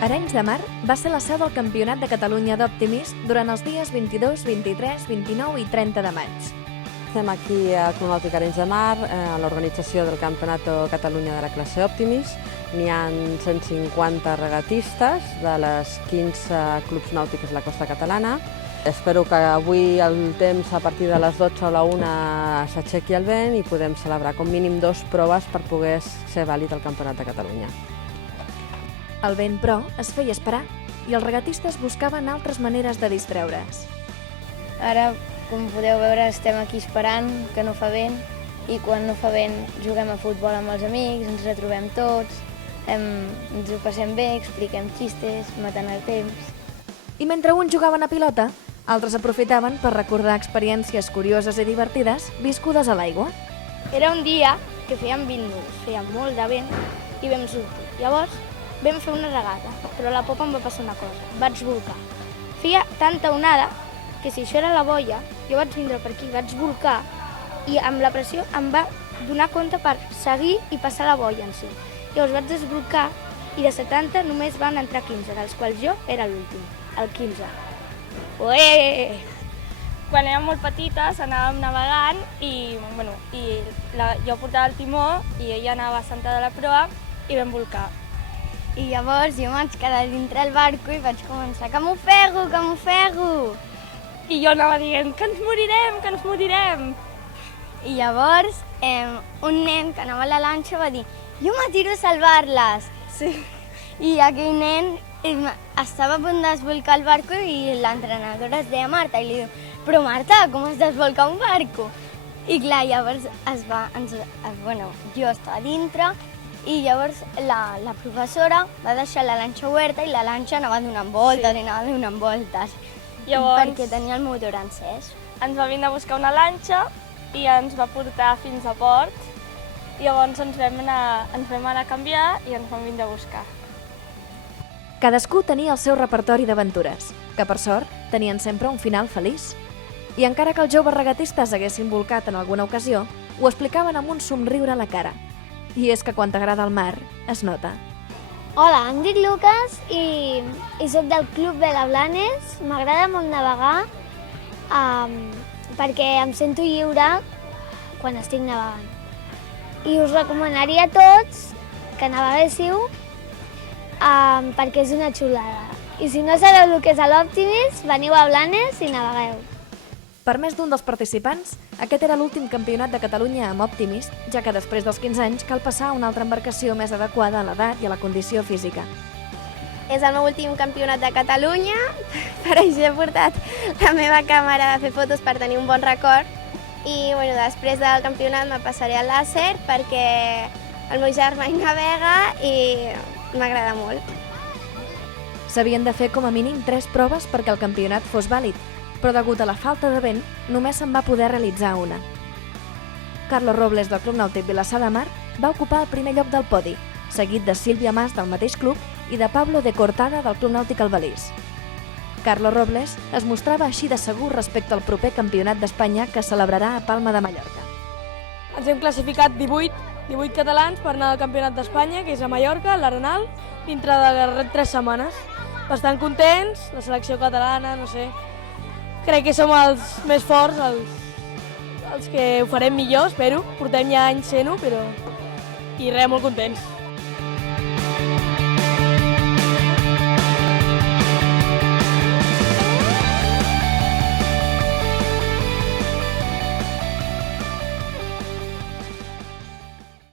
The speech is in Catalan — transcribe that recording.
Arenys de Mar va ser la seu del Campionat de Catalunya d'Optimist durant els dies 22, 23, 29 i 30 de maig. Estem aquí al Club Nàutic Arenys de Mar, a l'organització del Campionat de Catalunya de la classe Optimist. N'hi ha 150 regatistes de les 15 clubs nàutics de la costa catalana. Espero que avui el temps a partir de les 12 o la 1 s'aixequi el vent i podem celebrar com mínim 2 proves per poder ser vàlid el Campionat de Catalunya. El vent, però, es feia esperar i els regatistes buscaven altres maneres de distreure's. Ara, com podeu veure, estem aquí esperant que no fa vent i quan no fa vent juguem a futbol amb els amics, ens retrobem tots, ens ho passem bé, expliquem xistes, matant el temps. I mentre uns jugaven a pilota, altres aprofitaven per recordar experiències curioses i divertides viscudes a l'aigua. Era un dia que feien 20 nusos, feia molt de vent i vam sortir. Llavors vam fer una regata, però a la popa em va passar una cosa, vaig volcar. Feia tanta onada que si això era la boia, jo vaig vindre per aquí, vaig volcar i amb la pressió em va donar compte per seguir i passar la boia en si. Llavors vaig desbolcar i de 70 només van entrar 15, dels quals jo era l'últim, el 15. Ué! Quan érem molt petites anàvem navegant i, jo portava el timó i ella anava sentada a la proa i vam volcar. I llavors jo vaig quedar dintre el barco i vaig començar que m'ofego, que m'ofego! I jo anava dient que ens morirem, que ens morirem! I llavors un nen que anava a la lanxa va dir jo me tiro a salvar-les! Sí. I aquell nen estava a punt de desbolcar el barco i l'entrenadora es deia Marta i li diu però Marta, com es desbolca un barco? I clar, llavors jo estava dintre i llavors la professora va deixar la lanxa oberta i la lanxa anava donant voltes i anava donant voltes. Llavors, perquè tenia el motor encès. Ens va vindre a buscar una lanxa i ens va portar fins a port. Llavors ens vam anar a canviar i ens vam vindre a buscar. Cadascú tenia el seu repertori d'aventures, que per sort tenien sempre un final feliç. I encara que els joves regatistes haguessin volcat en alguna ocasió, ho explicaven amb un somriure a la cara. I és que quan t'agrada el mar, es nota. Hola, em dic Lucas i soc del Club Vela Blanes. M'agrada molt navegar perquè em sento lliure quan estic navegant. I us recomanaria a tots que naveguéssiu perquè és una xulada. I si no sabeu el que és l'Optimist, veniu a Blanes i navegueu. Per més d'un dels participants, aquest era l'últim campionat de Catalunya amb Optimist, ja que després dels 15 anys cal passar a una altra embarcació més adequada a l'edat i a la condició física. És el meu últim campionat de Catalunya, per això he portat la meva càmera de fer fotos per tenir un bon record. I després del campionat me passaré al làser perquè el meu germà hi navega i m'agrada molt. S'havien de fer com a mínim 3 proves perquè el campionat fos vàlid, però degut a la falta de vent, només se'n va poder realitzar una. Carlos Robles del Club Nàutic Vilassar de Mar va ocupar el primer lloc del podi, seguit de Sílvia Mas del mateix club i de Pablo de Cortada del Club Nàutic Albalís. Carlos Robles es mostrava així de segur respecte al proper Campionat d'Espanya que celebrarà a Palma de Mallorca. Ens hem classificat 18 catalans per anar al Campionat d'Espanya, que és a Mallorca, a l'Arenal, dintre de 3 setmanes. Bastant contents, la selecció catalana, no sé. Crec que som els més forts, els que ho farem millor, espero. Portem ja anys sent-ho, però... I res, molt contents.